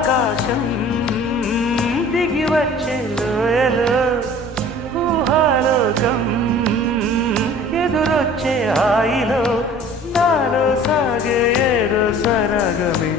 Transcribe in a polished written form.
ఆకాశం దిగి వచ్చే లోయలో ఊహాలోకం ఎదురొచ్చే హాయిలో నాలో సాగే ఏదో సరగమే